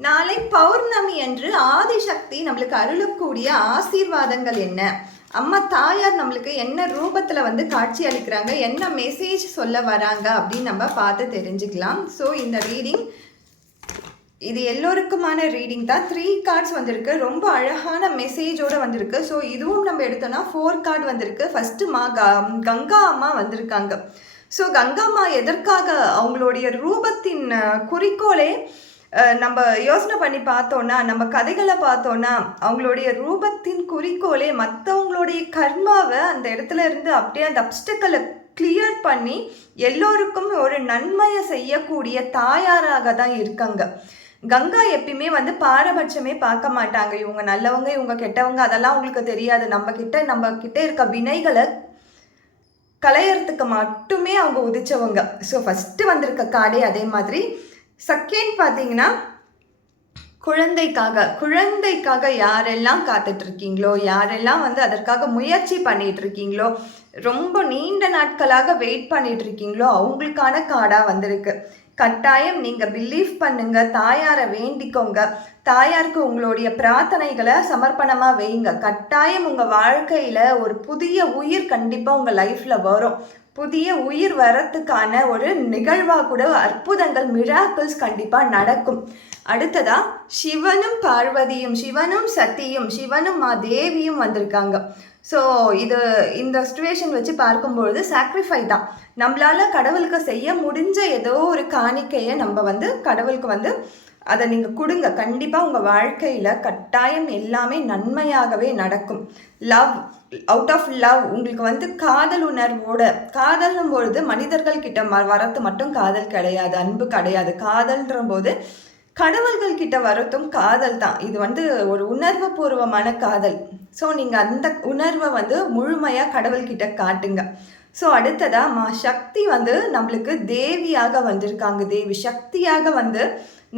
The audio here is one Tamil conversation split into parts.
நாளை பௌர்ணமி என்று ஆதிசக்தி நம்மளுக்கு அருளக்கூடிய ஆசீர்வாதங்கள் என்ன? அம்மா தாயார் நம்மளுக்கு என்ன ரூபத்தில் வந்து காட்சி அளிக்கிறாங்க? என்ன மெசேஜ் சொல்ல வராங்க? அப்படின்னு நம்ம பார்த்து தெரிஞ்சுக்கலாம். ஸோ இந்த ரீடிங் இது எல்லோருக்குமான ரீடிங் தான். த்ரீ கார்ட்ஸ் வந்திருக்கு. ரொம்ப அழகான மெசேஜோடு வந்திருக்கு. ஸோ இதுவும் நம்ம எடுத்தோம்னா ஃபோர் கார்டு வந்திருக்கு. ஃபஸ்ட்டு மா க- கங்கா அம்மா வந்திருக்காங்க. ஸோ கங்கா அம்மா எதற்காக அவங்களுடைய ரூபத்தின் குறிக்கோளே நம்ம யோசனை பண்ணி பார்த்தோன்னா நம்ம கதைகளை பார்த்தோன்னா அவங்களுடைய ரூபத்தின் குறிக்கோளே மற்றவங்களுடைய கர்மாவை அந்த இடத்துல இருந்து அப்படியே அந்த அப்டக்கலை கிளியர் பண்ணி எல்லோருக்கும் ஒரு நன்மையை செய்யக்கூடிய தாயாராக தான் இருக்காங்க. கங்கா எப்பயுமே வந்து பாரபட்சமே பார்க்க மாட்டாங்க. இவங்க நல்லவங்க இவங்க கெட்டவங்க அதெல்லாம் உங்களுக்கு தெரியாது. நம்ம கிட்ட நம்ம கிட்ட இருக்க வினைகளை களையறதுக்கு மட்டுமே அவங்க உதிச்சவங்க. ஸோ ஃபஸ்ட்டு வந்திருக்க காடே அதே மாதிரி. செகண்ட் பார்த்தீங்கன்னா குழந்தைக்காக குழந்தைக்காக யாரெல்லாம் காத்துட்டு இருக்கீங்களோ யாரெல்லாம் வந்து அதற்காக முயற்சி பண்ணிட்டு இருக்கீங்களோ ரொம்ப நீண்ட நாட்களாக வெயிட் பண்ணிட்டு இருக்கீங்களோ அவங்களுக்கான காடாக வந்திருக்கு. கட்டாயம் நீங்கள் பிலீவ் பண்ணுங்க தாயாரை வேண்டிக்கோங்க. தாயாருக்கு உங்களுடைய பிரார்த்தனைகளை சமர்ப்பணமாக வைங்க. கட்டாயம் உங்கள் வாழ்க்கையில் ஒரு புதிய உயிர் கண்டிப்பாக உங்கள் லைஃப்பில் வரும். புதிய உயிர் வரத்துக்கான ஒரு நிகழ்வாக கூட அற்புதங்கள் மிராக்கிள்ஸ் கண்டிப்பாக நடக்கும். அடுத்ததா சிவனும் பார்வதியும் சிவனும் சத்தியும் சிவனும் மா தேவியும் வந்திருக்காங்க. ஸோ இது இந்த சுச்சுவேஷன் வச்சு பார்க்கும்பொழுது சாக்ரிஃபை தான். நம்மளால் கடவுளுக்கு செய்ய முடிஞ்ச ஏதோ ஒரு காணிக்கையை நம்ம வந்து கடவுளுக்கு வந்து அதை நீங்கள் கொடுங்க. கண்டிப்பாக உங்கள் வாழ்க்கையில் கட்டாயம் எல்லாமே நன்மையாகவே நடக்கும். லவ் அவுட் ஆஃப் லவ் உங்களுக்கு வந்து காதல் உணர்வோட காதல்னும் பொழுது மனிதர்கள் கிட்ட ம வரது மட்டும் காதல் கிடையாது அன்பு கிடையாது. காதல்ன்ற போது கடவுள்கள் கிட்ட வரத்தும் காதல் தான். இது வந்து ஒரு உணர்வு பூர்வமான காதல். ஸோ நீங்கள் அந்த உணர்வை வந்து முழுமையாக கடவுள்கிட்ட காட்டுங்க. ஸோ அடுத்ததாக மா சக்தி வந்து நம்மளுக்கு தேவியாக வந்திருக்காங்க தேவி சக்தியாக வந்து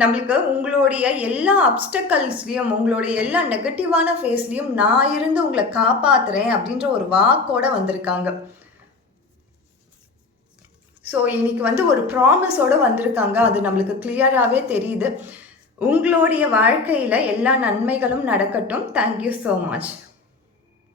நம்மளுக்கு உங்களுடைய எல்லா அப்டக்கல்ஸ்லையும் உங்களுடைய எல்லா நெகட்டிவான ஃபேஸ்லையும் நான் இருந்து உங்களை காப்பாற்றுறேன் அப்படின்ற ஒரு வாக்கோட வந்திருக்காங்க. ஸோ இன்னைக்கு வந்து ஒரு ப்ராமிஸோடு வந்திருக்காங்க. அது நம்மளுக்கு கிளியராகவே தெரியுது. உங்களுடைய வாழ்க்கையில் எல்லா நன்மைகளும் நடக்கட்டும். Thank you so much